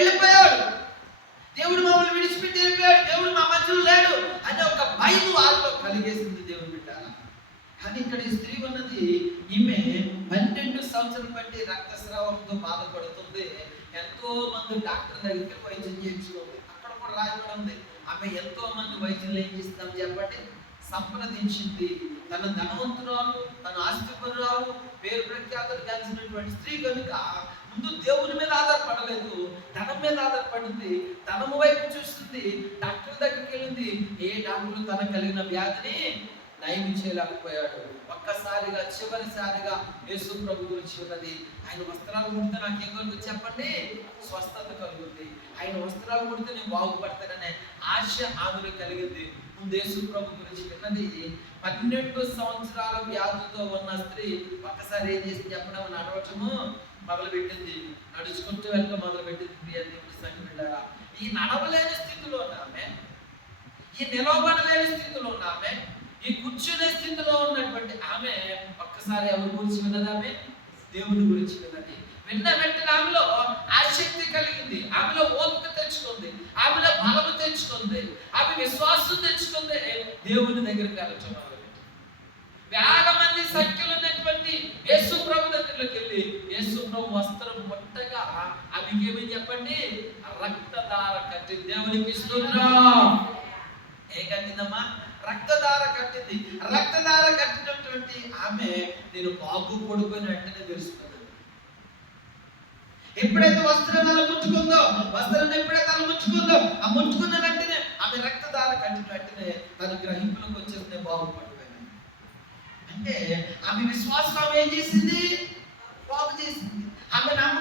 వెళ్ళిపోయాడు, దేవుడు మమ్మల్ని విడిచిపెట్టి వెళ్ళిపోయాడు, దేవుడు మా మధ్యలో లేడు అనే ఒక భయం వాళ్ళలో కలిగేసింది దేవుని బిడ్డ. కానీ ఇక్కడ ఈ స్త్రీ ఉన్నది, ఈమె 12 సంవత్సరాలు బట్టి రక్తస్రావంతో బాధపడుతుంది. ఎంతో మంది డాక్టర్ దగ్గరికి వైద్యం చేయించుకుంది. అక్కడ కూడా రాయబడి ఉంది, ఆమె ఎంతో మంది వైద్యులు ఏం చేస్తాం చెప్పండి, సంప్రదించింది. తన ధనవంతురాలు, తన ఆస్తిపరురాలు, పేరు ప్రఖ్యాతలు గాంచినటువంటి స్త్రీ కనుక ముందు దేవుని మీద ఆధారపడలేదు, ధనం మీద ఆధారపడింది. ధనము వైపు చూస్తుంది, డాక్టర్ దగ్గరికి వెళ్ళింది. ఏ డాక్టర్ తనకు కలిగిన వ్యాధిని నయం చేయలేకపోయాడు. ఒక్కసారిగా చివరిసారిగా యేసు ప్రభు గురించి ఉన్నది, ఆయన వస్త్రాలు కుడితే నాకు ఏం కలుగుతుంది చెప్పండి, స్వస్థత కలుగుతుంది. ఆయన వస్త్రాలు కుడితే నేను బాగుపడతాననే ఆశ ఆమెలో కలిగింది. ముందు యేసు ప్రభు గురించి విన్నది. 12 సంవత్సరాల వ్యాధితో ఉన్న స్త్రీ ఒక్కసారి ఏం చేసి చెప్పడం, నడవటము మొదలు పెట్టింది, నడుచుకుంటూ వెళ్తే మొదలు పెట్టింది. సంఘటన ఈ నడవలేని స్థితిలో ఉన్నామే, ఈ నిలవబడలేని స్థితిలో ఉన్నామే, ఈ కూర్చునే స్థితిలో ఉన్నటువంటి ఆమె ఒక్కసారి ఎవరి గురించి విన్నది, ఆమె దేవుని గురించి విన్నది. విన్న వెంటనే ఆమెలో ఆసక్తి కలిగింది, ఆమెలో ఓపిక తెచ్చుకుంది, ఆమెలో బలము తెచ్చుకుంది, ఆమె విశ్వాసం తెచ్చుకుంది. దేవుని దగ్గరికి వెళ్ళటం మొదలుపెట్టింది. వేల మంది సంఖ్యలో ఉన్నటువంటి యేసు ప్రభు దగ్గరికి వెళ్ళి యేసు ప్రభు వస్త్రం ముట్టగా ఆమెకి ఏమని చెప్పండి, రక్తధార కట్టింది. దేవునికి స్తోత్రం. ఏ కట్టిందమ్మా? రక్తధార కట్టింది. రక్తధార కట్టినటువంటి ఆమె నేను బాగు పడుకొని వెంటనే తెలుసుకున్నాను. ఎప్పుడైతే వస్త్రాన్ని ముట్టుకుందో, వస్త్రాన్ని ఎప్పుడైతే అలా ముట్టుకుందో, ఆ ముట్టుకున్న వెంటనే ఆమె రక్తధార కట్టిన వెంటనే తన గ్రహింపులకు వచ్చేస్తే బాగుపడిపోయింది. అంటే ఆమె విశ్వాసం ఆమె ఏం చేసింది, బాగు చేసింది. ఆమె నమ్మకం